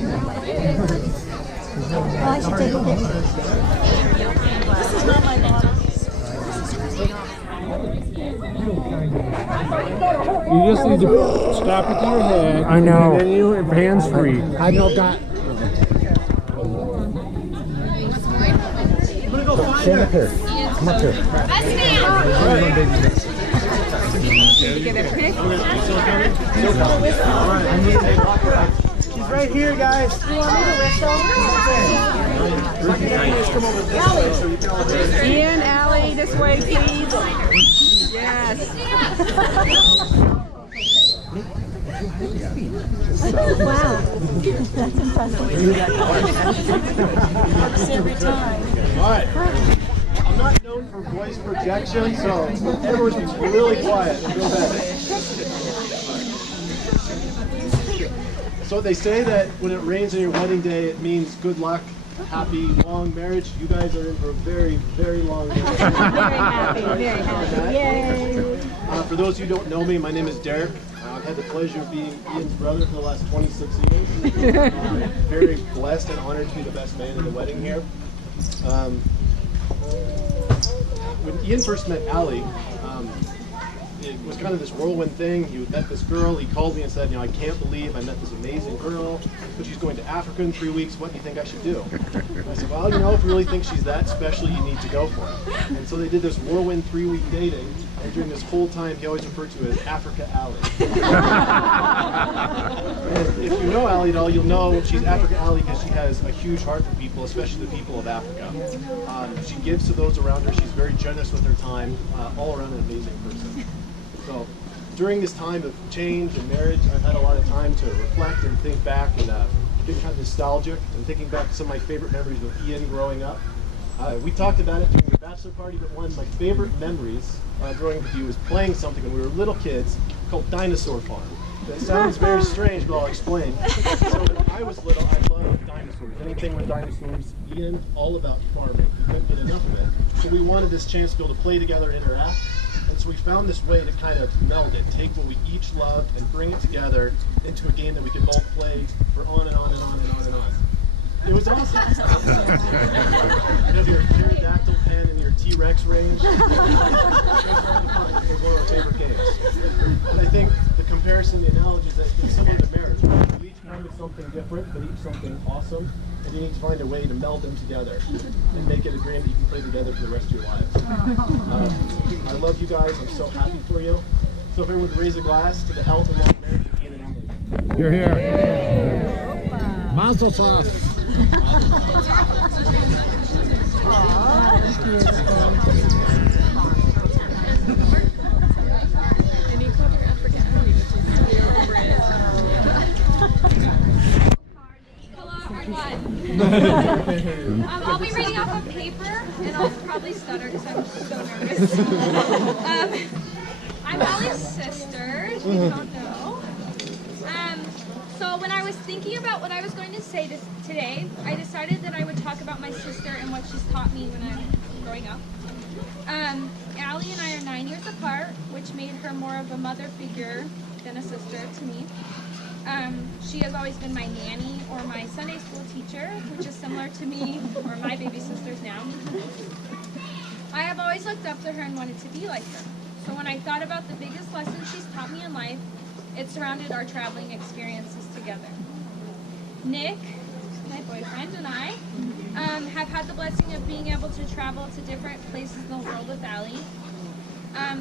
Oh, I should take a picture. This is not my bottle. You just need to strap it to your head. I know. And then you hands free. I know that. Stand up here. Come up here. Get a pic. She's right here, guys. You want me to whistle? Ian, Allie, this way, please. Yes. Wow. That's impressive. Every time. All right. I'm not known for voice projection, so everyone's really quiet. Go ahead. So they say that when it rains on your wedding day, it means good luck, happy, long marriage. You guys are in for a very, very long marriage. Very happy. Very happy. Yay. For those who don't know me, my name is Derek. I've had the pleasure of being Ian's brother for the last 26 years. Very blessed and honored to be the best man in the wedding here. When Ian first met Allie, it was kind of this whirlwind thing. He met this girl, he called me and said, I can't believe I met this amazing girl, but she's going to Africa in 3 weeks, what do you think I should do? And I said, well, if you really think she's that special, you need to go for it. And so they did this whirlwind 3-week dating, and during this whole time, he always referred to her as Africa Allie. And if you know Allie at all, you'll know she's Africa Allie because she has a huge heart for people, especially the people of Africa. She gives to those around her, she's very generous with her time, all around an amazing person. So during this time of change and marriage, I've had a lot of time to reflect and think back and get kind of nostalgic and thinking back to some of my favorite memories of Ian growing up. We talked about it during the bachelor party, but one of my favorite memories growing up with you was playing something when we were little kids called Dinosaur Farm. That sounds very strange, but I'll explain. So when I was little, I loved dinosaurs. Anything with dinosaurs, Ian, all about farming. We couldn't get enough of it. So we wanted this chance to be able to play together and interact. And so we found this way to kind of meld it, take what we each loved and bring it together into a game that we could both play for on and on and on and on and on. It was awesome. You have your pterodactyl pen and your T-Rex range. It was one of our favorite games. And I think the comparison, the analogy is that it's similar to marriage. We each come with something different, but each something awesome. And you need to find a way to meld them together and make it a game that you can play together for the rest of your lives. I love you guys. I'm so happy for you. So if everyone would raise a glass to the health and long marriage of Ian and Allie. You're here. Mazel tov. I'll be reading off a paper, and I'll probably stutter because I'm so nervous. I'm Allie's sister, if you don't know. So when I was thinking about what I was going to say today, I decided that I would talk about my sister and what she's taught me when I'm growing up. Allie and I are 9 years apart, which made her more of a mother figure than a sister to me. She has always been my nanny or my Sunday school teacher, which is similar to me or my baby sisters now. I have always looked up to her and wanted to be like her. So when I thought about the biggest lesson she's taught me in life, it surrounded our traveling experiences together. Nick, my boyfriend, and I have had the blessing of being able to travel to different places in the world with Allie.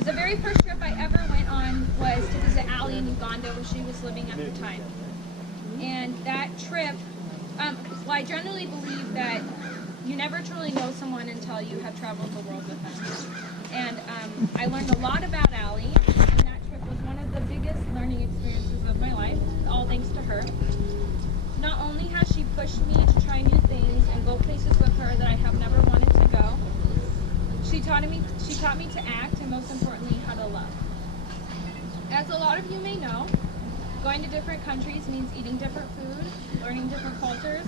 The very first trip I ever went on was to visit Allie in Uganda where she was living at the time. And that trip, well, I generally believe that you never truly know someone until you have traveled the world with them. And I learned a lot about Allie, and that trip was one of the biggest learning experiences of my life, all thanks to her. Not only has she pushed me to try new things and go places with her that I have never wanted to go, she taught me to act, and most importantly, how to love. As a lot of you may know, going to different countries means eating different food, learning different cultures,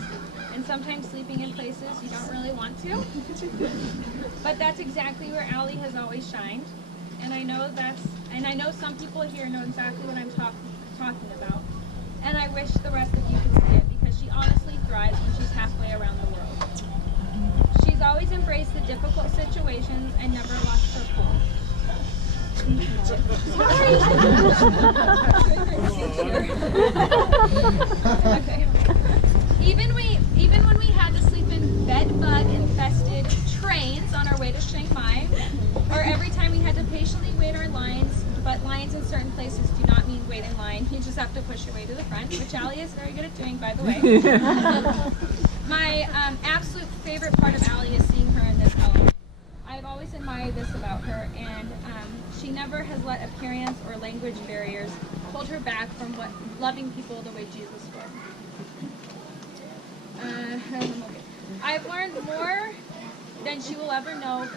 and sometimes sleeping in places you don't really want to. But that's exactly where Allie has always shined, and I know some people here know exactly what I'm talking about. And I wish the rest of you could see it, because she honors Okay. Even when we had to sleep in bed-bug infested trains on our way to Chiang Mai, or every time we had to patiently wait our lines, but lines in certain places do not mean wait in line. You just have to push your way to the front, which Allie is very good at doing, by the way. My absolute favorite part of Allie is seeing her in this element. I've always admired this about her, and she never has let appearance or language barriers hold her back from loving people the way Jesus would. I've learned more than she will ever know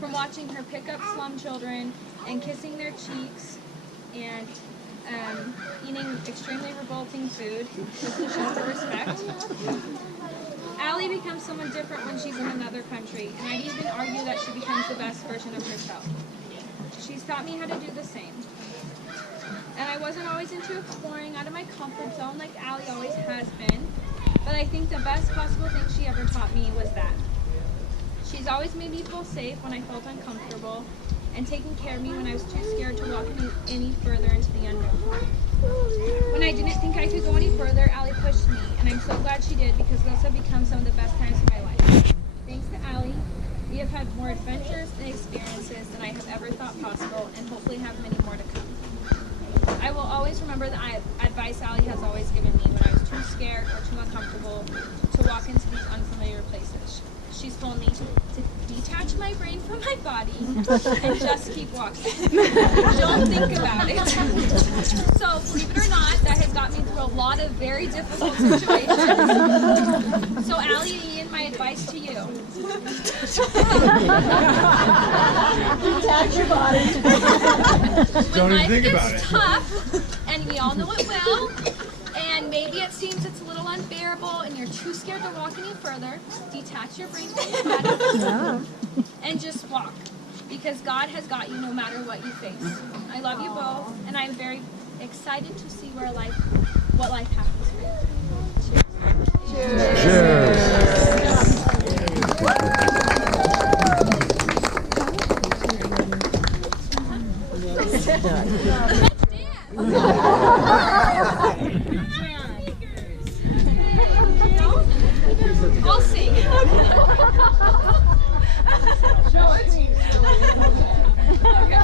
from watching her pick up slum children and kissing their cheeks and eating extremely revolting food just to show her respect. Allie becomes someone different when she's in another country, and I'd even argue that she becomes the best version of herself. She's taught me how to do the same. And I wasn't always into exploring out of my comfort zone like Allie always has been, but I think the best possible thing she ever taught me was that. She's always made me feel safe when I felt uncomfortable, and taken care of me when I was too scared to walk any further into the unknown. When I didn't think I could go any further, Allie pushed me, and I'm so glad she did because those have become some of the best times of my life. Thanks to Allie, we have had more adventures and experiences than I have ever thought possible, and hopefully have many more to come. I will always remember the advice Allie has always given me when I was too scared or too uncomfortable to walk into these unfamiliar places. She's told me to detach my brain from my body and just keep walking. Don't think about it. So, believe it or not, that has got me through a lot of very difficult situations. So, Allie and Ian, my advice to you. Detach your body. When life gets tough, and we all know it will, and maybe it seems it's a little unbearable and you're too scared to walk any further, detach your brain from your body and just walk, because God has got you no matter what you face. I love you both, and I'm very excited to see what life happens for you. Cheers. Let's dance. I'll sing. Show it. Okay.